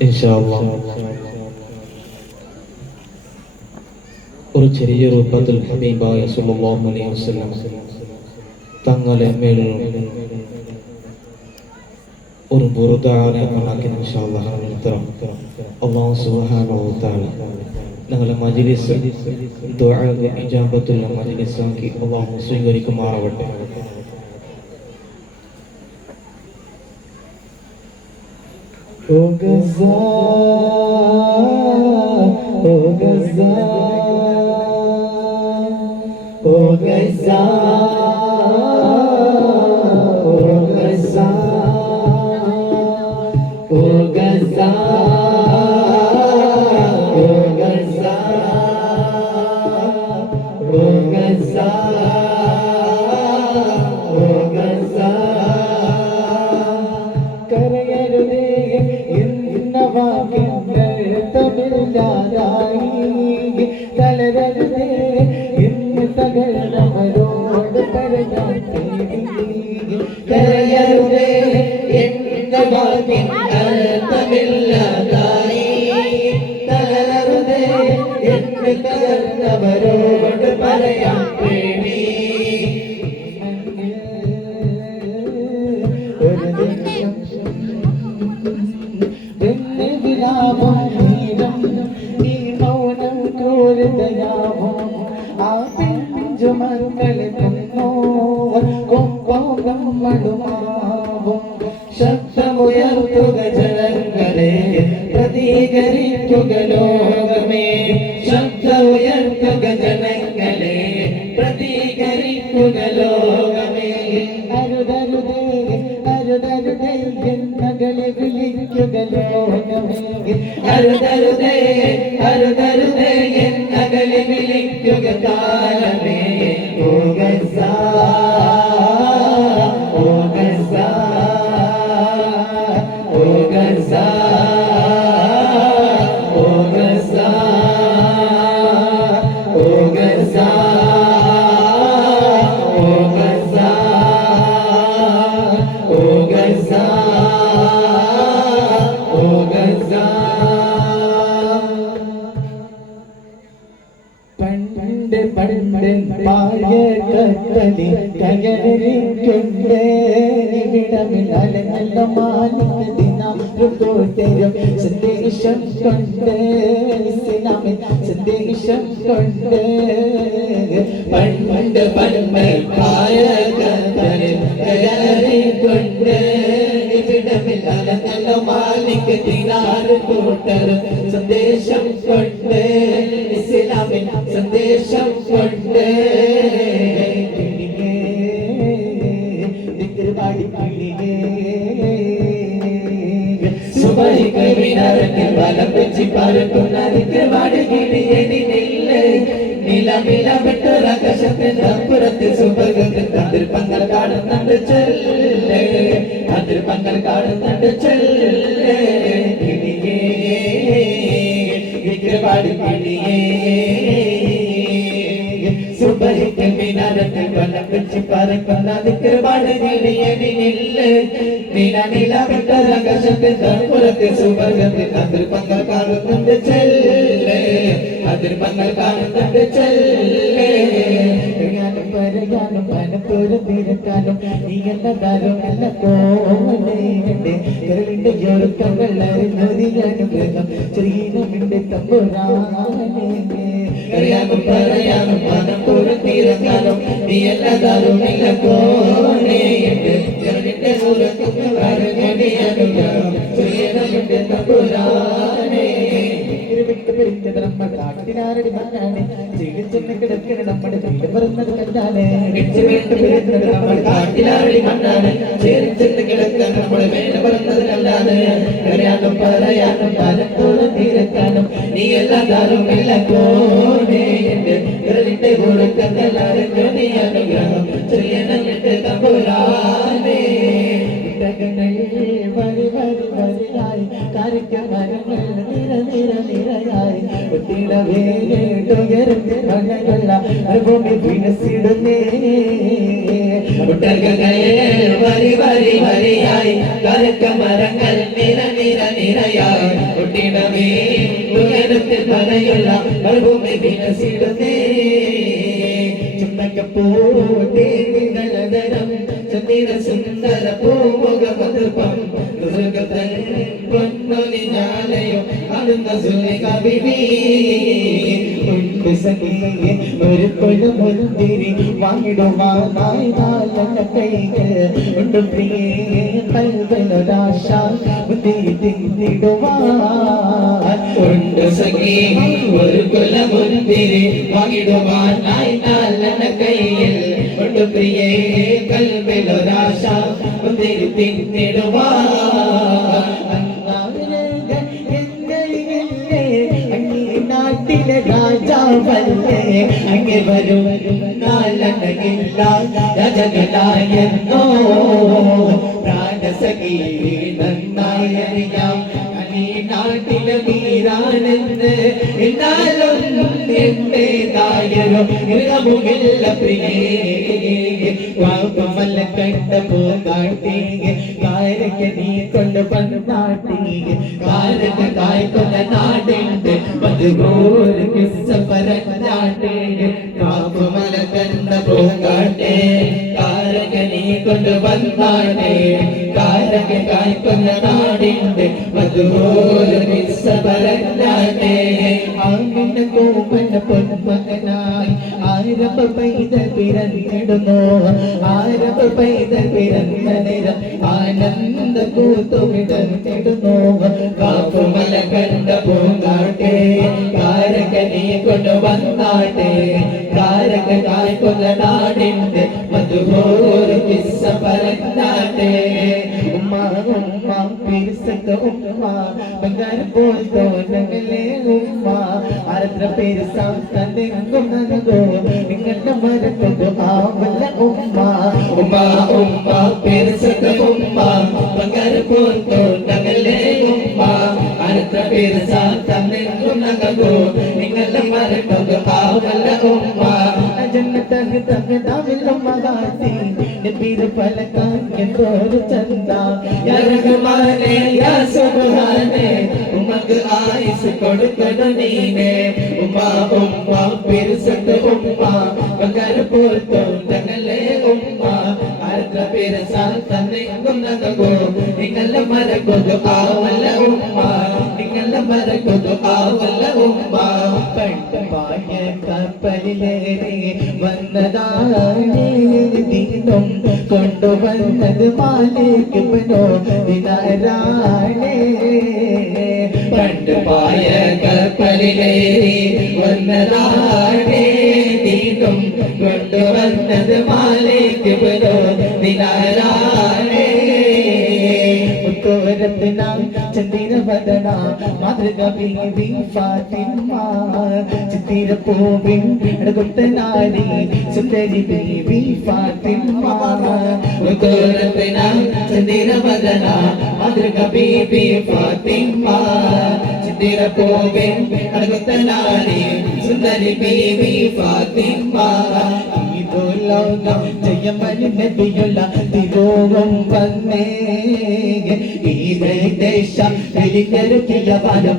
ഇൻഷാ അല്ലാഹ് ഒരു ചെറിയ രൂപത്തിൽ ഹബീബായ സല്ലല്ലാഹു അലൈഹി വസല്ലം തങ്ങളെ മേൽ ഒരു ബുറുദാനെ കണക്കി ഇൻഷാ അല്ലാഹ് നിർത്തണം. അല്ലാഹു സുബ്ഹാനഹു വ തആല ഞങ്ങളുടെ മജ്ലിസ് ദുആ ഇജാബത്തുള്ള മജ്ലിസാക്കി അല്ലാഹു സ്വീകരിക്കുമാറാവട്ടെ. O Gaza, O Gaza, O Gaza, O Gaza, O Gaza, O Gaza, O Gaza, O Gaza. കരയരുതേ എന്ന വാക്കിൻ്റെ തമിഴായി തളരരുതേ എന്ന് തകർന്നവരോട് പറയാൻ കരയരുതേ എന്ന വാക്കിൻ്റെ തമിഴായി തളരരുതേ എന്ന് തകർന്നവരോട് പറയാൻ പേടി ഈ മൗനം ക്രൂരതയാവും ആ പിഞ്ചുമക്കളെ കൊന്നോവം മടുമാവും ശബ്ദമുയർത്തുക ജനങ്ങളെ പ്രതികരിക്കുക ലോകമേ ശബ്ദമുയർത്തുക ജനങ്ങളെ പ്രതികരിക്കുക ലോകമേ അരുതരുതേ അരുതരുതേ എന്നകളെ വിളിക്കുക ലോകമേ അരുതരുതേ അരുതരുതേ എന്നകളെ വിളിക്കുക കാലമേ ഓ ഗസാ ഓ ഗസാ ഓ ഗസാ ഓ ഗസാ ഓ ഗസാ ഓ ഗസാ ഓ ഗസാ ഓ ഗസാ. പണ്ട് പണ്ട് പായ കത്തലി കയറിക്കൊണ്ടേ ഇവിടമില്ലാലെ നല്ല മാലിക ദിനാറുതോട്ടരും സന്ദേശം കൊണ്ടേ ഇസ്ലാമിൽ സന്ദേശം കൊണ്ടേ പണ്ട് പണ്ട് പായ കത്തലി കയറിക്കൊണ്ടേ ഇവിടമില്ലാലെ നല്ല മാലിക ദിനാറുതോട്ടരും സന്ദേശം കൊണ്ടേ ഇസ്ലാമിൽ സന്ദേശം കൊണ്ട് സുബഹി കവിനരത്തിൽ വലം വെച്ച് പറക്കുന്ന ദിക്ർവാടി കിളിയനില്ലേ നിലവിലപ്പെട്ടൊരാകാശത്തിൽ അപ്പുറത്ത് സുബഹത്തിൽ അതിർപ്പങ്ങൾ കാണുന്നുണ്ട് ചെല്ലേ അതിർപ്പങ്ങൾ കാണുന്നുണ്ട് ചെല്ലേ കിളിയേ ദിക്ർവാടി കിളിയേ സുബഹിക്ക് മിനാരത്തിൽ വലം വെച്ച് പറക്കുന്ന ദിക്ർവാടി കിളിയനില്ലേ നിലവിലപ്പെട്ടൊരാകാശത്തിൽ അപ്പുറത്ത് സുബഹത്തിൽ അതിർപ്പങ്ങൾ കാണുന്നുണ്ട് ചെല്ലേ അതിർപ്പങ്ങൾ കാണുന്നുണ്ട് ചെല്ലേ ഞാനും പറയാനും മനപ്പൊരു തിരക്കാനും നീ എന്നതാലും നല്ല പോലെയുണ്ട് കരളിന്റെ യോർക്കങ്ങൾ അറിഞ്ഞൊരിയാനുഗ്രഹം ചെറിയനുണ്ട് തമ്പുരാനെ അറിയാനും പറയാനും മനപ്പൊരു തിരക്കാനും നീ എന്നതാലും നല്ല പോലെയുണ്ട് കരളിന്റെ യോർക്കങ്ങൾ അറിഞ്ഞൊരിയാനുഗ്രഹം ചെറിയനുണ്ട് തമ്പുരാനെ നമ്മുടെ കാട്ടിനാരടി മണ്ണാണ് ചികിത്സന്ന് കിടക്കണ നമ്മുടെ വീട് പറഞ്ഞത് കണ്ടാണ് നമ്മുടെ കാട്ടിനാരടി മണ്ണാണ് ചേരിച്ചെന്ന് കിടക്കാൻ നമ്മുടെ വേല പറഞ്ഞത് കണ്ടാണ് അറിയാനും പറയാനും പലപ്പോഴും തീരക്കാനും നീ എല്ലാ കാലവും എല്ലാ കോണേയുണ്ട് വിരലിന്റെ കൊടുക്കല്ലാരും നീ അനുഗ്രഹം ചെയ്യണമെന്ന് തമ്പുരാനേ വരി വരി വരിയായി കാര്യമരങ്ങൾ നിര നിര നിരയായി ഒട്ടിടവേറ്റുയരുന്ന മഴയുള്ള ഭൂമി വിനസിടുന്നേ വരി വരി വരിയായി കാര്യമരങ്ങൾ നിര നിര നിരയായി കൂട്ടിടവേ ഉയരത്തിൽ മറയുള്ള മരുഭൂമി വികസിടുന്നേ ചുണ്ടക്കപ്പൂതേവികളതരം ചന്ദ്ര സുന്ദര പൂമുഖമതൃപം മൃഗതൻ പൊന്നൊലിഞ്ഞാലയോ അടുന്ന സുലേഖ ബിബി ഒരു കൊലമുന്തിരി വാങ്ങിടുവാനായി നാലെണ്ണ കൈകൾ ഉണ്ട് പ്രിയേ കൽവനൊരാശ മുന്തിരി തിന്നിടുവാൻ ഉണ്ട് സഖി ഒരു കൊലമുന്തിരി വാങ്ങിടുവാനായി നാലെണ്ണ കൈകൾ ഉണ്ട് പ്രിയേ കൽവനൊരാശ മുന്തിരി തിന്നിടുവാൻ രാജാവല്ലേ അങ്ങെ വരും നാലനകില്ല രാജകളായെന്നോ പ്രാണസഖി നന്നായി അറിയാം അനീ നാട്ടിലെ വീരാണെന്ന് എന്നാലും എന്റേതായൊരു ഇറമുകില്ല പ്രിയേ വാപ്പമല്ല കണ്ട പൂങ്കാട്ടിയെ കാരക്ക് നീ കൊണ്ട് പന്നാട്ടിയെ കാരക്ക് കായ്ക്കുന്ന നാടുണ്ട് മധുഗോര് കിസ്സ പരനാട്ടിയെ വാപ്പമല്ല കണ്ട പൂങ്കാട്ടെ കാരക്ക് നീ കൊണ്ട് വന്നാട്ടെ കാരക്ക് കായ്ക്കുന്ന നാടുണ്ട് മധുഗോര് കിസ്സ പരനാട്ടെ ആമിന്റെ കോപ്പന പൊന്മകനായി ആരംഭ പൈതൽ പിറന്നിടുന്നു ആരംഭ പൈതൽ പിറന്ന നേരം ആനന്ദ കൂത്തുമിടുന്നു കാപ്പുമല കണ്ട പൂങ്കാട്ടെ കാരക നീ കൊണ്ടുവന്നാട്ടെ കാരക കായ്ക്കുന്ന നാടിന്റെ മധുപോരു കിസ്സ പറഞ്ഞാട്ടെ ഉമ്മ ഉമ്മ പിരിസക്ക ഉമ്മ ബംഗാരം പോൽ തോന്നങ്ങളെ ഉമ്മ ആരത്ര പേര് സാന്തനെങ്കും നനകോ നിങ്ങളുടെ മരക്കൊണ്ടു ആവല്ല ഉമ്മ ഉമ്മ ഉമ്മ പിരിസക്ക ഉമ്മ ബംഗാരം പോൽ തോന്നങ്ങളെ ഉമ്മ ആരത്ര പേര് സാന്തനെങ്കും നനകോ നിങ്ങളുടെ മരക്കൊണ്ടു ആവല്ല ഉമ്മ ജന്നതഹ തഹദാവിൽ മഹാതി നബീർ ഫലകാൻ എന്തോരു ചന്ദ യാ റഹ്മാനേ യാ സുബ്ഹാനേ ഉമ്മക്ക് ആയുസ് കൊടുക്കണ നീനേ ഉമ്മ ഉമ്മ പിരിസത്ത് ഉമ്മ ബംഗാര പോൽ തോന്നങ്ങളെ ഉമ്മ ആരത്ര പേര് സാന്തനെങ്കും നനകോ നിങ്ങളുടെ മരക്കൊണ്ടു ആവല്ല ഉമ്മ നിങ്ങളുടെ മരക്കൊണ്ടു ആവല്ല ഉമ്മ പണ്ടപായ കപ്പലിലേറി വന്നതാണ് ദീനം കൊണ്ടുവന്നത് മാലിക് ബനോ ദിനാരാണേ പണ്ടപായ കപ്പലിലേറി വന്നതാണ് ദീനം കൊണ്ടുവന്നത് മാലിക് ബനോ ദിനാരാണേ മുത്തോരത്തിനാം ചന്ദ്രവദന മാതൃക ബീവി ഫാത്തിമ ചിത്തിരപ്പൂവിൻ അടുകുട്ടനാരി സുന്ദരി ബീവി ഫാത്തിമ മുത്തോരത്തിനാം ചന്ദ്രവദന മാതൃക ബീവി ഫാത്തിമ ചിത്തിരപ്പൂവിൻ അടുകുട്ടനാരി സുന്ദരി ബീവി ഫാത്തിമ ജയമനി നബിയുള്ള തിരോഗം വന്നേ ഈ ദേശ വെളിഞ്ഞൊരുക്കിയ വനം